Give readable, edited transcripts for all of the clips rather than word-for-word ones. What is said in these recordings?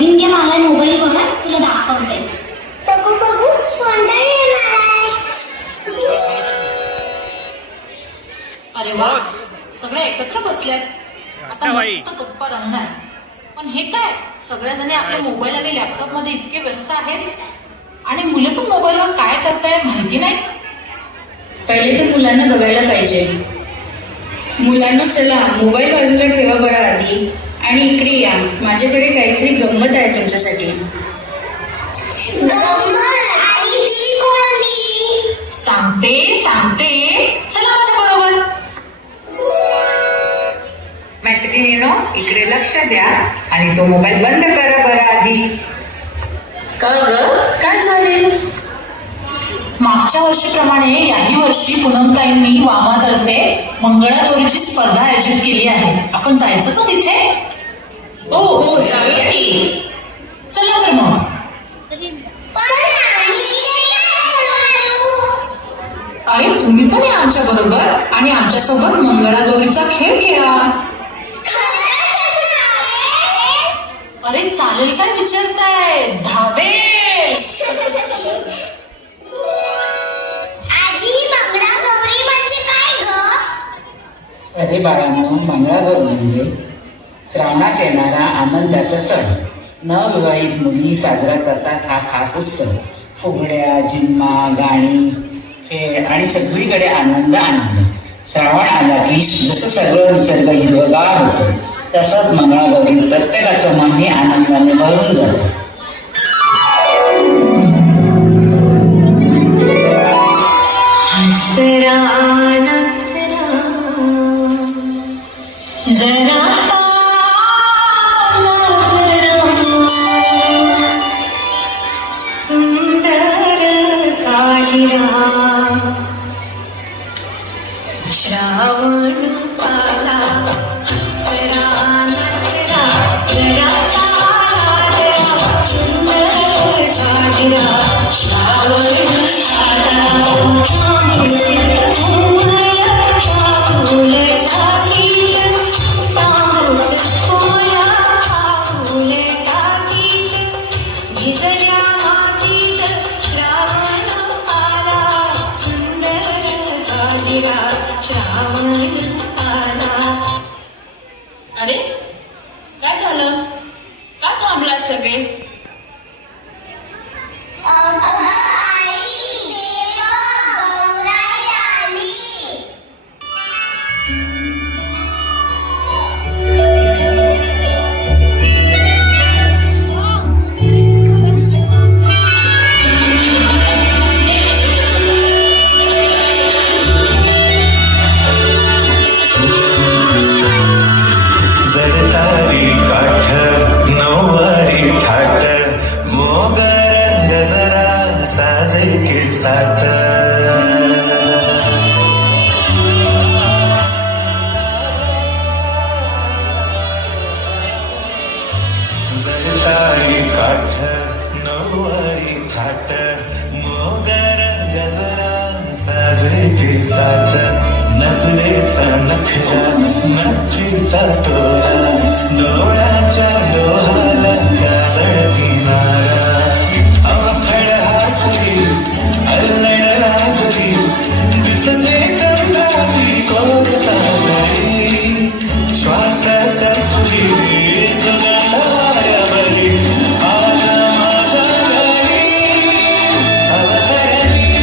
नवीन game आलाय mobile वर, तुला दाखवते. बघू बघू कोणता गेम आलाय. अरे वा, सगळे एकत्र बसलेत. आता मस्त गप्पा रंगणार. पण हे काय, सगळेजण आपल्या मोबाईल आणि लॅपटॉप मध्ये इतके व्यस्त आहेत आणि मुले पण मोबाईलवर काय करतायत माहिती नाही. पहिले तर मुलांना बघायला पाहिजे. मुलांना चला मोबाईल बाजूला ठेवा बरं आधी आणि इकडे या, माझ्याकडे काहीतरी गंमत आहे तुमच्यासाठी. सांगते चला माझ्या बरोबर. मैत्रिणींनो, इकडे लक्ष द्या आणि तो मोबाईल बंद करा बरं आधी. का ग, काय झाले? मागच्या वर्षीप्रमाणे याही वर्षी पूनमताईंनी वामातर्फे मंगळागौरीची स्पर्धा आयोजित केली आहे. आपण जायचं का तिथे? हो जाऊया की. चला तर मग. अरे तुम्ही पण या आमच्या बरोबर आणि आमच्यासोबत मंगळागौरीचा खेळ खेळा. अरे चालेल काय विचारताय, धावे. अरे बाळांनो, मंगळागौर म्हणजे श्रावणात येणारा आनंदाचा सण. नवविवाहित मुली साजरा करतात हा खास उत्सव. फुगड्या, जिम्मा, गाणी, खेळ आणि सगळीकडे आनंद. श्रावण आला की जसं सगळं निसर्ग हिरवगार होतो, तसंच मंगळागौरी प्रत्येकाचं मनही आनंदाने भरून जातं. श्रावण आला अरे काय झालं, का थांबलात सगळे? नजरेचा नखरा, नथीचा तोरा, डोळ्याच्या डोहाला काजळ किनारा, अवखळ हासरी, अल्लड लाजरी, दिसते चंद्राची कोर साजरी, श्वासाच्या सुरी सुगंध वाऱ्यावरी, आज माझ्या घरी अवतरली.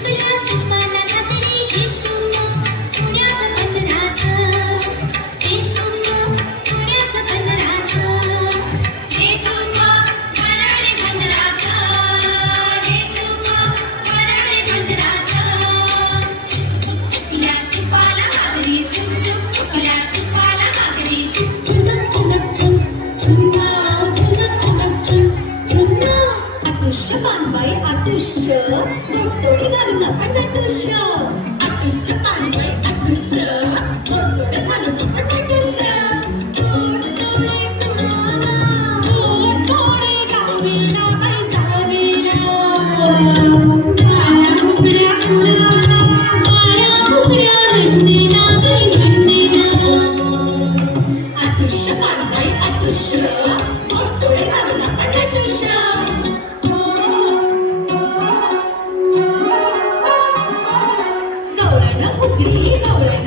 सुकल्या सुपाला घातली हे सुंग पुण्यात बंदराचं हे सुंग पुण्यात बंदराचं हे सुंग वराडे बंदराचं हे सुंग वराडे बंदराचं सुक सुकल्या सुपाला घातली सुक सुक सुकल्या सुपाला घातली आटुष्य पानबाई आटुष्य तोडतोडी घालून आपण नटुष्य आटुष्य पानबाई आटुष्य तोडतोडी घालून आपण नटुष्य तोडतोडी कुणाला तोडतोडी गावीला बाई जावीला माया उघड्या कुणाला माया उघड्या नंदीला बाई नंदीला आटुष्य पानबाई आटुष्य तोडतोडी घालून आपण नटुष्य गवळण फुगली गवळण